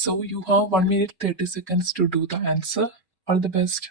So you have 1 minute 30 seconds to do the answer. All the best.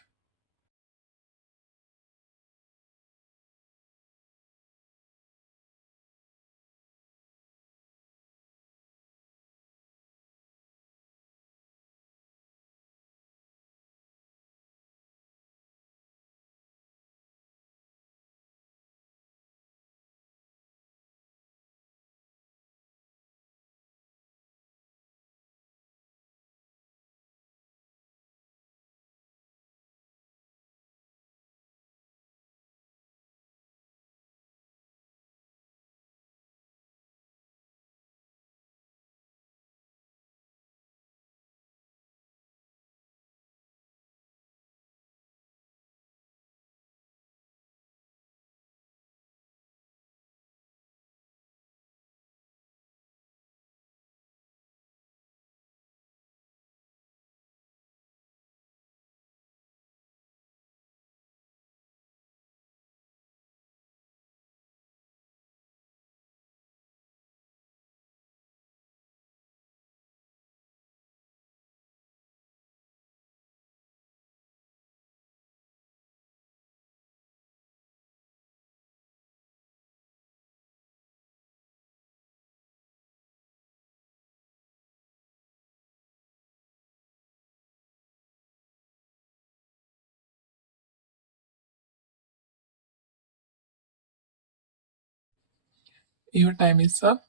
Your time is up.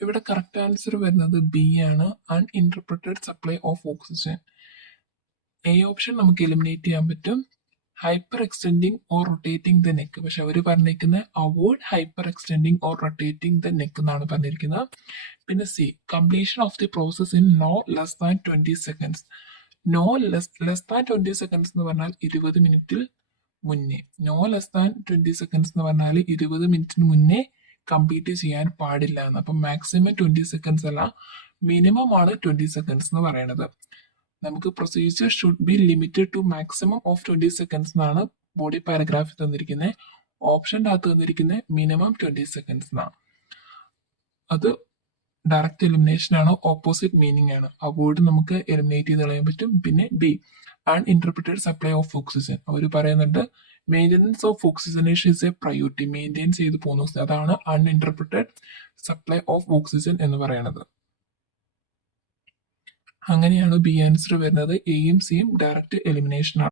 ഇവിടെ correct answer വരുന്നത് B ആണ്, uninterrupted supply of oxygen. A option നമുക്ക് eliminate ചെയ്യാൻ പറ്റും, hyperextending or rotating the neck. പക്ഷെ അവർ പറഞ്ഞിരിക്കുന്നത് avoid hyperextending or rotating the neck എന്നാണ് പറഞ്ഞിരിക്കുന്നത്. പിന്നെ C, completion of the process in no less than 20 seconds. No less than 20 seconds എന്ന് പറഞ്ഞാൽ 20 മിനിറ്റിൽ മുന്നേ. നോ ലെസ് ദാൻ 20 സെക്കൻഡ്സ് എന്ന് പറഞ്ഞാൽ 20 മിനിറ്റിന് മുന്നേ കംപ്ലീറ്റ് ചെയ്യാൻ പാടില്ല എന്ന്. അപ്പം മാക്സിമം 20 സെക്കൻഡ്സ് അല്ല, മിനിമം ആണ് 20 സെക്കൻഡ്സ് എന്ന് പറയുന്നത്. നമുക്ക് procedure should be limited to maximum of 20 seconds എന്നാണ് ബോഡി പാരഗ്രാഫിൽ തന്നിരിക്കുന്നത്. ഓപ്ഷൻ്റെ അകത്ത് തന്നിരിക്കുന്നത് മിനിമം 20 സെക്കൻഡ്സ് എന്നാണ്. അത് ഡയറക്റ്റ് എലിമിനേഷൻ ആണ്, ഓപ്പോസിറ്റ് മീനിങ് ആണ്. അവോയ്ഡ് നമുക്ക് എലിമിനേറ്റ് ചെയ്ത് കളയാൻ പറ്റും. പിന്നെ B, uninterrupted supply of oxygen. അവർ പറയുന്നുണ്ട് maintenance of oxygenation is a priority, maintain ചെയ്ത് പോകുന്നു. അതാണ് അൺഇൻറ്റർപ്രറ്റഡ് സപ്ലൈ ഓഫ് ഓക്സിജൻ എന്ന് പറയുന്നത്. അങ്ങനെയാണ് ബി ആൻസർ വരുന്നത്. എയും സിയും ഡയറക്റ്റ് എലിമിനേഷൻ ആണ്.